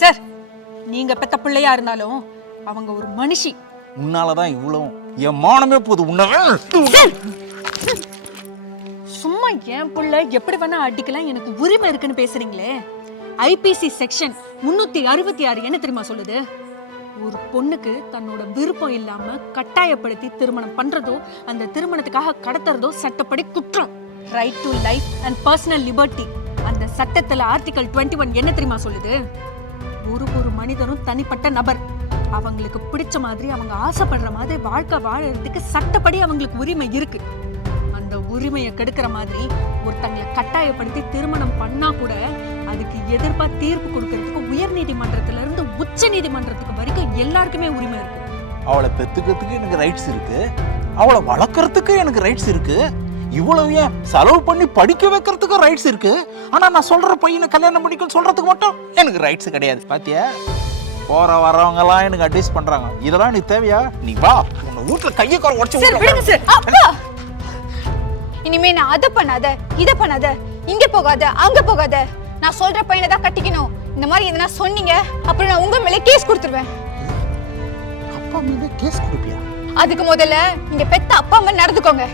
Sir நீங்க பெத்த பிள்ளையா இருந்தாலும் அவங்க ஒரு மனுஷி. உன்னாலதான் இவ்வளவும். என் மானமே போது உன்ன சும்மா என் புள்ள எப்படி வேணா அடிக்கலாம் எனக்கு உரிமை இருக்குன்னு பேசுறீங்களே. ஐபிசி செக்ஷன் முன்னூத்தி அறுபத்தி ஆறு என்ன தெரியுமா சொல்லுது? ஒரு பொண்ணுக்கு தன்னோட விருப்பம் இல்லாம கட்டாயப்படுத்தி திருமணம் பண்றதோ அந்த திருமணத்துக்காக கடத்துறதோ சட்டப்படி குற்றம். Right to life and personal liberty அந்த சட்டத்துல ஆர்டிகல் 21 ஒன் என்ன தெரியுமா சொல்லுது? ஒரு ஒரு மனிதரும் தனிப்பட்ட நபர். அவங்களுக்கு பிடிச்ச மாதிரி அவங்க ஆசைப்படுற மாதிரி வாழ்க்கை வாழறதுக்கு சட்டப்படி அவங்களுக்கு உரிமை இருக்கு. அந்த உரிமையை கெடுக்கிற மாதிரி ஒருத்தங்களை கட்டாயப்படுத்தி திருமணம் பண்ணா கூட அதுக்கு எதிர்ப்பா தீர்ப்பு கொடுக்கறதுக்கு உயர் நீதிமன்றத்துல இருந்து உச்ச நீதிமன்றத்துக்கு வரைக்கும் எல்லாருக்குமே உரிமை இருக்கு. அவளை பெத்துக்கிறதுக்கு எனக்கு ரைட்ஸ் இருக்கு. அவளை வளர்க்கறதுக்கு எனக்கு ரைட்ஸ் இருக்கு. இவ்வளவு ஏன் செலவு பண்ணி படிக்க வைக்கிறதுக்கும் ரைட்ஸ் இருக்கு? ஆனா நான் சொல்ற பையனை கல்யாணம் பண்ணிக்க சொல்றதுக்கு மட்டும் எனக்கு ரைட்ஸ் கிடையாது. பாத்தியா? போற வரவங்க எல்லாம் எனக்கு அட்வைஸ் பண்றாங்க. இதெல்லாம் நீ தேவையா? நீ வா. உன்னை வீட்டுல கையை குறை உடச்சு இனிமே நான் அதை பண்ணாத இதை பண்ணாத இங்க போகாத அங்க போகாத. நான் சொல்ற பையனை தான் கட்டிக்கணும். இந்த மாதிரி எதனா சொன்னீங்க அப்புறம் நான் உங்க மேலே கேஸ் கொடுத்துருவேன். அப்பா மீது கேஸ் கொடுப்பியா? அதுக்கு முதல்ல நீங்க பெத்த அப்பா அம்மா நடந்துக்கோங்க.